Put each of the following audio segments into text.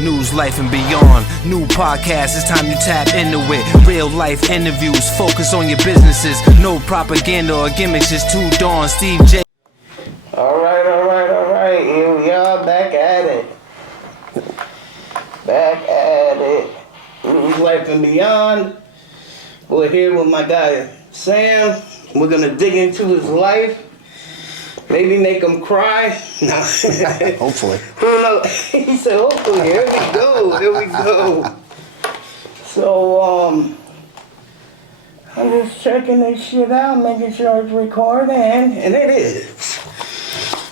News, Life, and Beyond. New podcast, it's time you tap into it. Real life interviews, focus on your businesses. No propaganda or gimmicks, just two Dawns, Steve J. All right. Here we are, back at it. News, Life, and Beyond. We're here with my guy, Sam. We're going to dig into his life. Maybe make him cry. No. Hopefully. Who knows? He said, hopefully. Here we go. So, I'm just checking this shit out, making sure it's recording, and it is.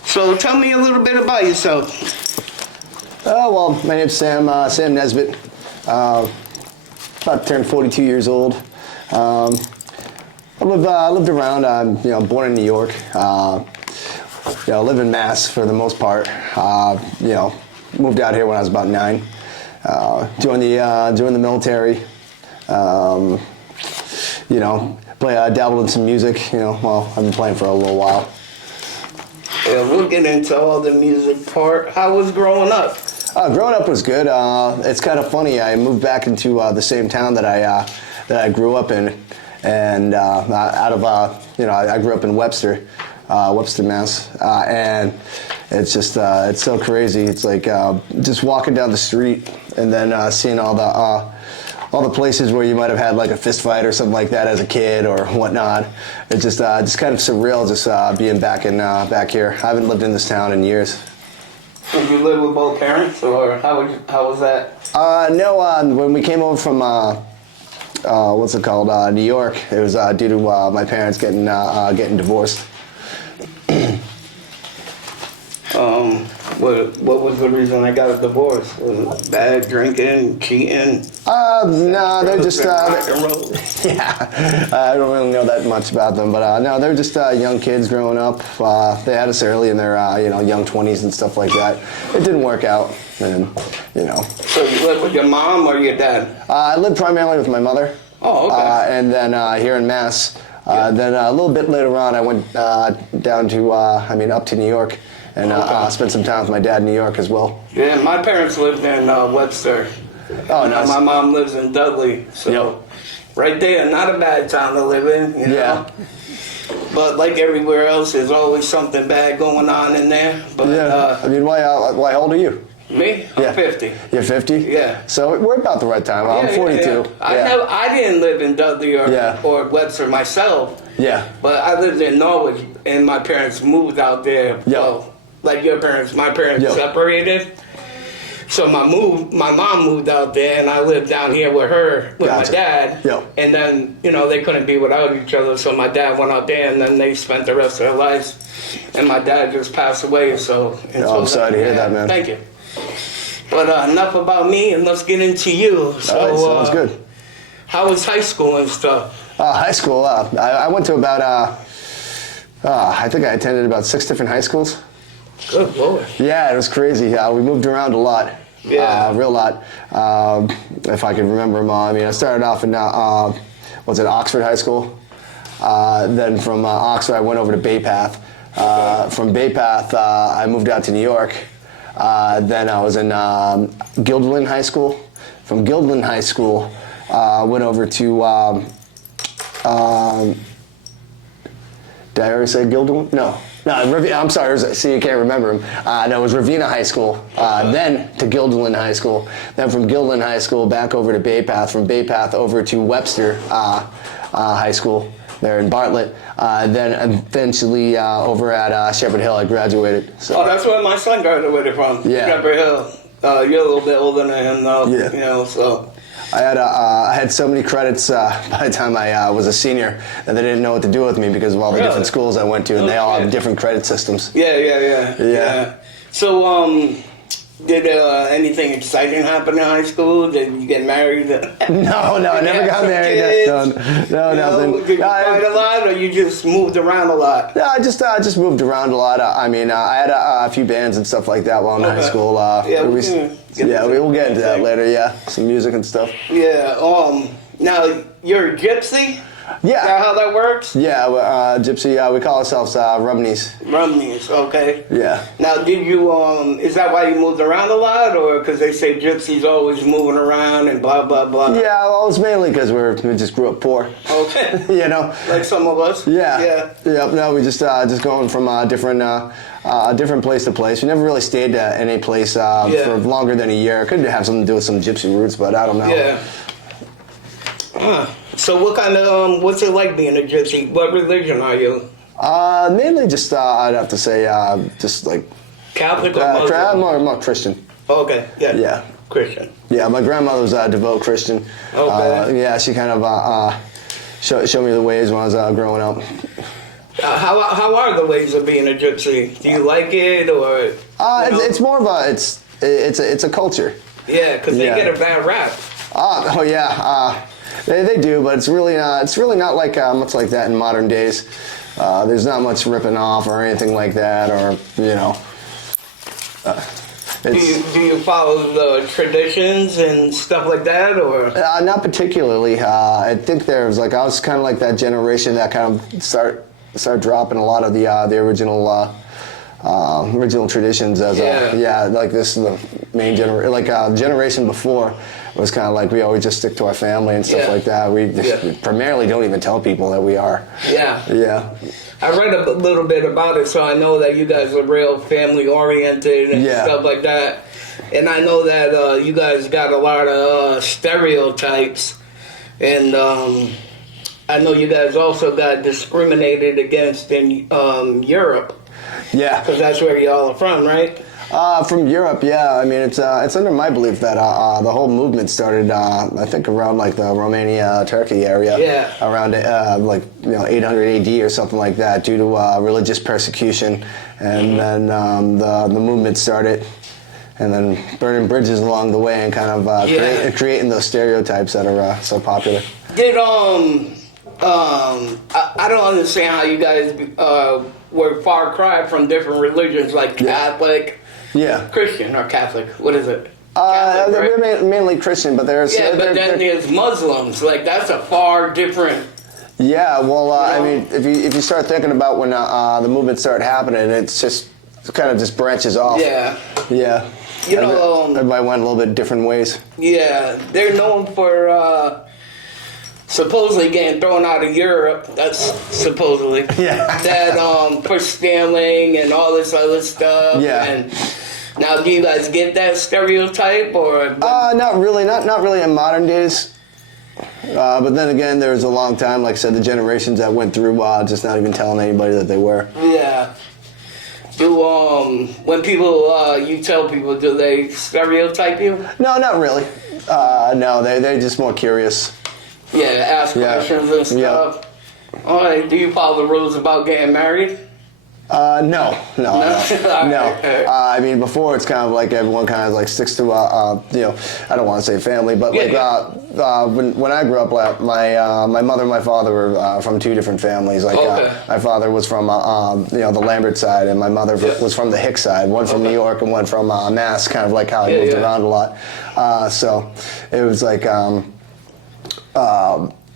So, tell me a little bit about yourself. Oh, well, my name's Sam Nesbitt. About turned 42 years old. I lived around. I'm born in New York. I live in Mass for the most part. Moved out here when I was about 9. Joined the military. Dabbled in some music. I've been playing for a little while. Yeah, we'll get into all the music part. How was growing up? Growing up was good. It's kind of funny. I moved back into the same town that I grew up in, and I grew up in Webster, Mass, and it's just it's so crazy. It's like just walking down the street and then seeing all the places where you might have had like a fist fight or something like that as a kid or whatnot. It's just kind of surreal just being back here. I haven't lived in this town in years. Did you live with both parents, or how was that? No. When we came over from New York, it was due to my parents getting divorced. What was the reason I got a divorce? Was it bad drinking, cheating? No, they're just rock and roll. Yeah, I don't really know that much about them, but no, they're just young kids growing up. They had us early in their young 20s and stuff like that. It didn't work out, and So you lived with your mom or your dad? I lived primarily with my mother. Oh, okay. And then here in Mass. Then a little bit later on, I went down to up to New York. And spent some time with my dad in New York as well. Yeah, my parents lived in Webster. Oh, nice. My mom lives in Dudley, so right there, not a bad town to live in, Yeah. But like everywhere else, there's always something bad going on in there. But why old are you? Me? I'm 50. You're 50? Yeah. So we're about the right time. I'm 42. Yeah. I didn't live in Dudley or Webster myself. Yeah. But I lived in Norwich, and my parents moved out there. Yeah. Well, like your parents, my parents separated. So my mom moved out there, and I lived down here with her, with my dad. Yep. And then, they couldn't be without each other, so my dad went out there, and then they spent the rest of their lives. And my dad just passed away, so... I'm sorry to hear that, man. Thank you. But enough about me, and let's get into you. So, all right, sounds good. How was high school and stuff? High school, I went to about, I think I attended about 6 different high schools. Good Lord. Yeah, it was crazy. We moved around a lot. Yeah. Real lot. If I can remember them all. I started off in, Oxford High School. Then from Oxford, I went over to Bay Path. From Bay Path, I moved out to New York. Then I was in Guilderland High School. From Guilderland High School, went over to, did I already say Guilderland? No, I'm sorry, see, you can't remember him. No, it was Ravenna High School, then to Guilderland High School, then from Guilderland High School back over to Bay Path, from Bay Path over to Webster High School there in Bartlett, then eventually over at Shepherd Hill I graduated. So. Oh, that's where my son graduated from, Shepherd Hill. You're a little bit older than him though, so... I had so many credits by the time I was a senior that they didn't know what to do with me because of all the different schools I went to, and they all have different credit systems. Yeah. So, did anything exciting happen in high school? Did you get married? No, I never got married. No, nothing. Did you fight a lot, or you just moved around a lot? No, I just moved around a lot. I had a few bands and stuff like that while in high school. We'll get into that later. Yeah, some music and stuff. Yeah. Now you're a Gypsy. Yeah. Is that how that works? Yeah, Gypsy, we call ourselves Rumneys. Rumneys, okay. Yeah. Now, did you, is that why you moved around a lot, or because they say Gypsy's always moving around and blah, blah, blah? Yeah, well, it's mainly because we just grew up poor. Okay. You know? Like some of us? Yeah. Yeah, no, we just going from different place to place. We never really stayed at any place for longer than a year. It could have something to do with some Gypsy roots, but I don't know. Yeah. So what kind of, what's it like being a Gypsy? What religion are you? Mainly just, I'd have to say, just like... Catholic or Muslim? More Christian. Okay, yeah. Yeah. Christian. Yeah, my grandmother was a devout Christian. Okay. Yeah, she kind of showed me the ways when I was growing up. How are the ways of being a Gypsy? Do you like it, or? It's more of a, it's a culture. Yeah, because they get a bad rap. Oh yeah, they do, but it's really not like much like that in modern days. There's not much ripping off or anything like that, or you know. Do you follow the traditions and stuff like that, or? Not particularly. I think I was kind of like that generation that kind of start dropping a lot of the original traditions as like this is the main generation. Like generation before was kind of like we always just stick to our family and stuff like that. We primarily don't even tell people that we are. Yeah. Yeah. I read a little bit about it, so I know that you guys are real family oriented and stuff like that. And I know that you guys got a lot of stereotypes, and I know you guys also got discriminated against in Europe. Yeah. Because that's where y'all are from, right? From Europe, yeah. I mean, it's under my belief that the whole movement started, I think, around like the Romania, Turkey area. Yeah. Around 800 AD or something like that, due to religious persecution, and then the movement started, and then burning bridges along the way and kind of creating those stereotypes that are so popular. Did I don't understand how you guys were far cry from different religions like Catholic. Yeah. Christian or Catholic? What is it? Catholic, right? We're mainly Christian, but there's... Yeah, but then there's Muslims. Like, that's a far different... Yeah, well, I mean, if you start thinking about when the movement started happening, it kind of just branches off. Yeah. Yeah. You know... everybody went a little bit different ways. Yeah. They're known for... supposedly getting thrown out of Europe. That's supposedly. Yeah. That for stealing and all this other stuff. Yeah. And now, do you guys get that stereotype or? Not really. Not really in modern days. But then again, there was a long time, like I said, the generations that went through just not even telling anybody that they were. Yeah. Do when people you tell people, do they stereotype you? No, not really. No, they're just more curious. Yeah, ask questions and stuff. Yeah. All right, do you follow the rules about getting married? No. I mean, before it's kind of like everyone kind of like sticks to, I don't want to say family, but when I grew up, my mother and my father were from two different families. Like my father was from the Lambert side, and my mother was from the Hicks side. One from New York and one from Mass. Kind of like how I moved around a lot. So it was like.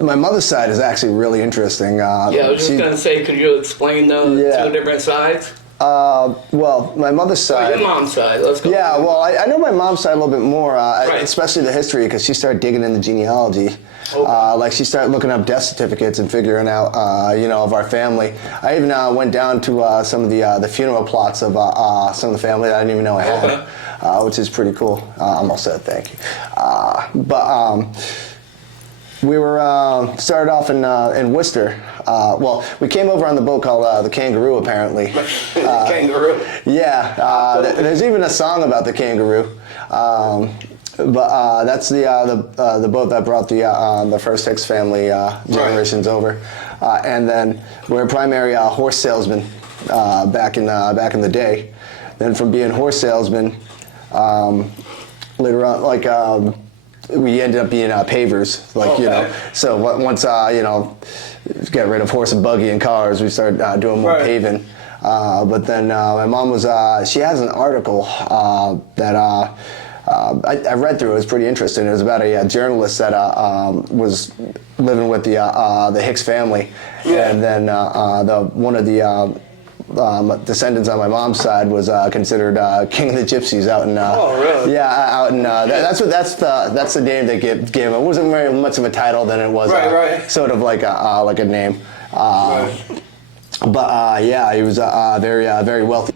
My mother's side is actually really interesting. I was just going to say, could you explain the two different sides? Well, my mother's side... Oh, your mom's side. Let's go. Yeah, well, I know my mom's side a little bit more, especially the history, because she started digging into genealogy. Okay. Like, she started looking up death certificates and figuring out, of our family. I even went down to some of the funeral plots of some of the family that I didn't even know I had, which is pretty cool. I'm all set, thank you. We were started off in Worcester. Well, we came over on the boat called the Kangaroo, apparently. Kangaroo. Yeah, there's even a song about the kangaroo. But that's the boat that brought the first Hicks family generations over. And then we're primary horse salesmen back in the day. Then from being horse salesmen, later on, like. We ended up being pavers, so once, get rid of horse and buggy and cars, we started doing more paving. But then my mom was, she has an article that I read through it. It was pretty interesting. It was about a journalist that was living with the Hicks family, and then one of the descendants on my mom's side was considered king of the gypsies out in. Oh, really? Yeah, out in. That's the name they gave him. It wasn't very much of a title than it was. Right. Sort of like a name. Right. But yeah, he was very wealthy.